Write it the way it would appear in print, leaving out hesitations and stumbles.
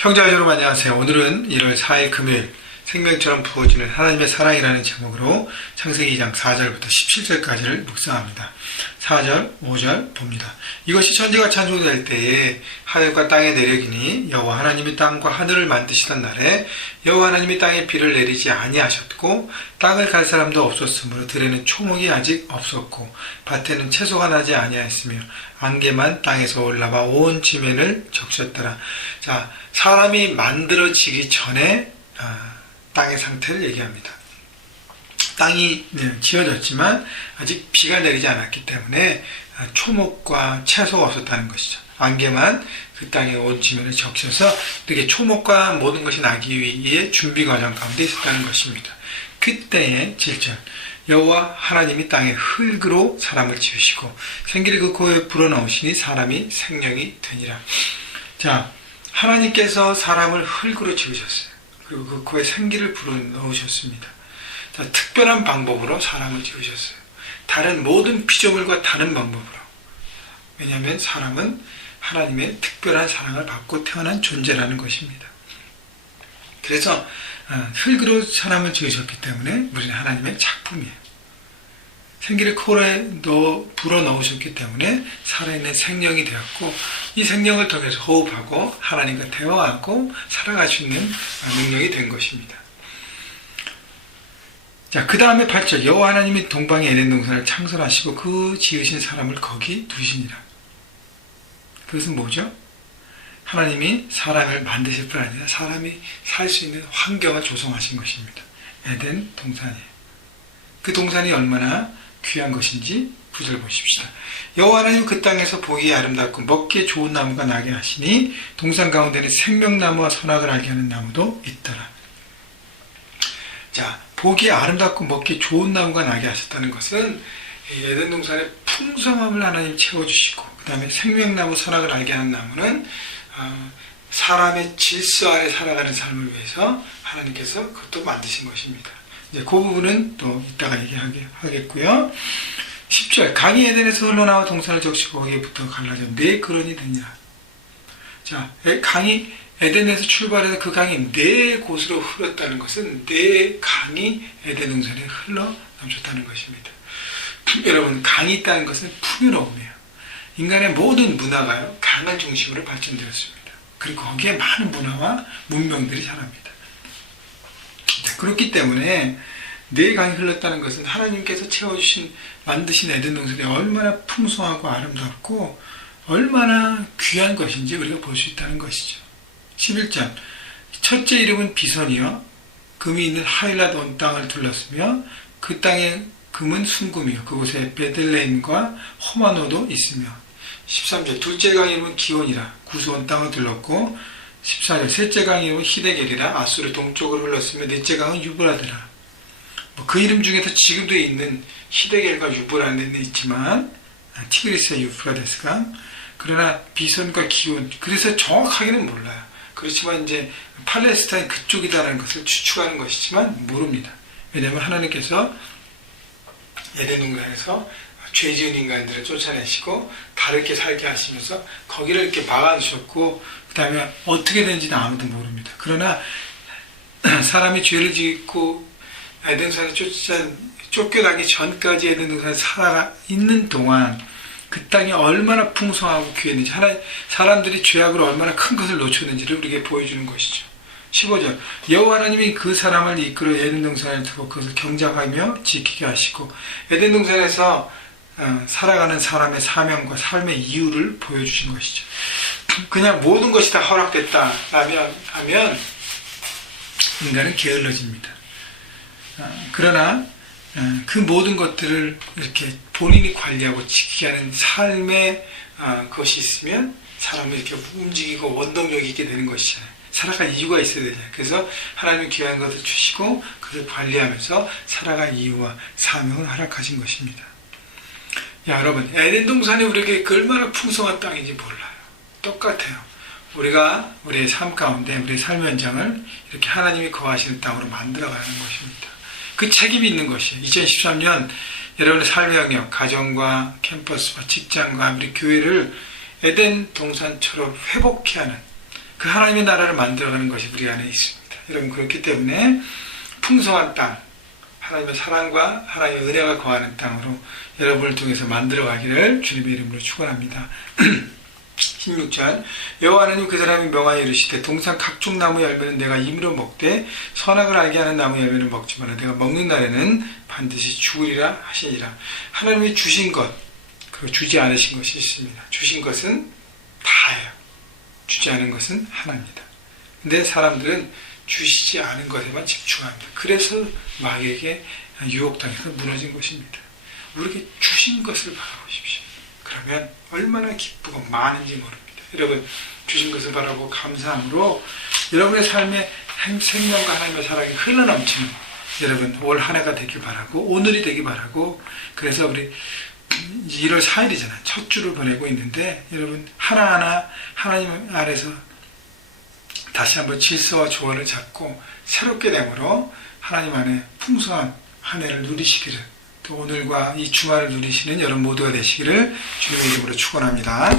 형제와 여러분 안녕하세요. 오늘은 1월 4일 금요일 생명처럼 부어지는 하나님의 사랑이라는 제목으로 창세기 2장 4절부터 17절까지를 묵상합니다. 4절, 5절 봅니다. 이것이 천지가 창조될 때에 하늘과 땅의 내력이니 여호와 하나님이 땅과 하늘을 만드시던 날에 여호와 하나님이 땅에 비를 내리지 아니하셨고 땅을 갈 사람도 없었으므로 들에는 초목이 아직 없었고 밭에는 채소가 나지 아니하였으며 안개만 땅에서 올라와 온 지면을 적셨더라. 자, 사람이 만들어지기 전에 땅의 상태를 얘기합니다. 땅이 지어졌지만 아직 비가 내리지 않았기 때문에 초목과 채소가 없었다는 것이죠. 안개만 그 땅에 온 지면을 적셔서 이렇게 초목과 모든 것이 나기 위해 준비 과정 가운데 있었다는 것입니다. 그때의 7절 여호와 하나님이 땅에 흙으로 사람을 지으시고 생기를 그 코에 불어넣으시니 사람이 생명이 되니라. 자, 하나님께서 사람을 흙으로 지으셨어요. 그리고 그 코에 생기를 불어넣으셨습니다. 자, 특별한 방법으로 사람을 지으셨어요. 다른 모든 피조물과 다른 방법으로. 왜냐하면 사람은 하나님의 특별한 사랑을 받고 태어난 존재라는 것입니다. 그래서 흙으로 사람을 지으셨기 때문에 우리는 하나님의 작품이에요. 생기를 코에 불어넣으셨기 때문에 살아있는 생명이 되었고 이 생명을 통해서 호흡하고 하나님과 대화하고 살아갈 수 있는 능력이 된 것입니다. 자, 그 다음에 8절 여호와 하나님이 동방의 에덴 동산을 창설하시고 그 지으신 사람을 거기 두시니라. 그것은 뭐죠? 하나님이 사람을 만드실 뿐 아니라 사람이 살 수 있는 환경을 조성하신 것입니다. 에덴 동산이에요. 그 동산이 얼마나 귀한 것인지 9절 보십시다. 여호와 하나님 그 땅에서 보기에 아름답고 먹기에 좋은 나무가 나게 하시니 동산 가운데는 생명나무와 선악을 알게 하는 나무도 있더라. 자, 보기에 아름답고 먹기에 좋은 나무가 나게 하셨다는 것은 에덴 동산의 풍성함을 하나님 채워주시고 그 다음에 생명나무 선악을 알게 하는 나무는 사람의 질서 아래 살아가는 삶을 위해서 하나님께서 그것도 만드신 것입니다. 이제 그 부분은 또 이따가 얘기하겠고요. 10절 강이 에덴에서 흘러나와 동산을 적시고 거기에부터 갈라져 네 그런이 되니라. 자, 강이 에덴에서 출발해서 그 강이 네 곳으로 흘렀다는 것은 네 강이 에덴 동산에 흘러 넘쳤다는 것입니다. 여러분, 강이 있다는 것은 풍요로움이에요. 인간의 모든 문화가요 강을 중심으로 발전되었습니다. 그리고 거기에 많은 문화와 문명들이 자랍니다. 그렇기 때문에 네 강이 흘렀다는 것은 하나님께서 채워주신 만드신 에덴 동산이 얼마나 풍성하고 아름답고 얼마나 귀한 것인지 우리가 볼 수 있다는 것이죠. 11절 첫째 이름은 비선이요 금이 있는 하일랏 온 땅을 둘렀으며 그 땅의 금은 순금이요 그곳에 베들레헴과 호마노도 있으며 13절 둘째 강 이름은 기온이라 구스 온 땅을 둘렀고 14절 셋째 강이 이름은 히데겔이라 아수르 동쪽으로 흘렀으며 넷째 강은 유브라드라. 그 이름 중에서 지금도 있는 히데겔과 유브라는 데는 있지만 티그리스와 유프라데스 강 그러나 비선과 기온 그래서 정확하게는 몰라요. 그렇지만 이제 팔레스타인 그쪽이다라는 것을 추측하는 것이지만 모릅니다. 왜냐하면 하나님께서 에덴 동산에서 죄 지은 인간들을 쫓아내시고 다르게 살게 하시면서 거기를 이렇게 막아주셨고 그 다음에 어떻게 되는지는 아무도 모릅니다. 그러나 사람이 죄를 짓고 에덴 동산에 쫓겨나기 전까지 에덴 동산에 살아 있는 동안 그 땅이 얼마나 풍성하고 귀했는지 사람들이 죄악으로 얼마나 큰 것을 놓쳤는지를 우리에게 보여주는 것이죠. 15절 여호와 하나님이 그 사람을 이끌어 에덴 동산을 두고 그것을 경작하며 지키게 하시고 에덴 동산에서 살아가는 사람의 사명과 삶의 이유를 보여주신 것이죠. 그냥 모든 것이 다 허락됐다 하면 인간은 게을러집니다. 그러나 그 모든 것들을 이렇게 본인이 관리하고 지키게 하는 삶의 것이 있으면 사람이 이렇게 움직이고 원동력이 있게 되는 것이잖아요. 살아갈 이유가 있어야 되잖아요. 그래서 하나님이 귀한 것을 주시고 그것을 관리하면서 살아갈 이유와 사명을 허락하신 것입니다. 야, 여러분, 에덴 동산이 우리에게 얼마나 풍성한 땅인지 몰라요. 똑같아요. 우리가 우리의 삶 가운데 우리의 삶의 현장을 이렇게 하나님이 거하시는 땅으로 만들어가는 것입니다. 그 책임이 있는 것이에요. 2013년 여러분의 삶의 영역, 가정과 캠퍼스와 직장과 우리 교회를 에덴 동산처럼 회복해 하는 그 하나님의 나라를 만들어가는 것이 우리 안에 있습니다. 여러분, 그렇기 때문에 풍성한 땅, 하나님의 사랑과 하나님의 은혜가 거하는 땅으로 여러분을 통해서 만들어가기를 주님의 이름으로 축원합니다. 16절 여호와 하나님 그 사람이 명하여 이르시되 동산 각종 나무 열매는 내가 임으로 먹되 선악을 알게 하는 나무 열매는 먹지 마라. 내가 먹는 날에는 반드시 죽으리라 하시니라. 하나님이 주신 것 그리고 주지 않으신 것이 있습니다. 주신 것은 다예요. 주지 않은 것은 하나입니다. 근데 사람들은 주시지 않은 것에만 집중합니다. 그래서 마귀에게 유혹당해서 무너진 것입니다. 우리에게 주신 것을 바라보십시오. 그러면 얼마나 기쁘고 많은지 모릅니다. 여러분, 주신 것을 바라고 감사함으로 여러분의 삶의 생명과 하나님의 사랑이 흘러넘치는 여러분 올 한 해가 되길 바라고 오늘이 되길 바라고, 그래서 우리 1월 4일이잖아요. 첫 주를 보내고 있는데 여러분 하나하나 하나님 안에서 다시 한번 질서와 조화를 잡고 새롭게 됨으로 하나님 안에 풍성한 한 해를 누리시기를, 또 오늘과 이 주말을 누리시는 여러분 모두가 되시기를 주님의 이름으로 축원합니다.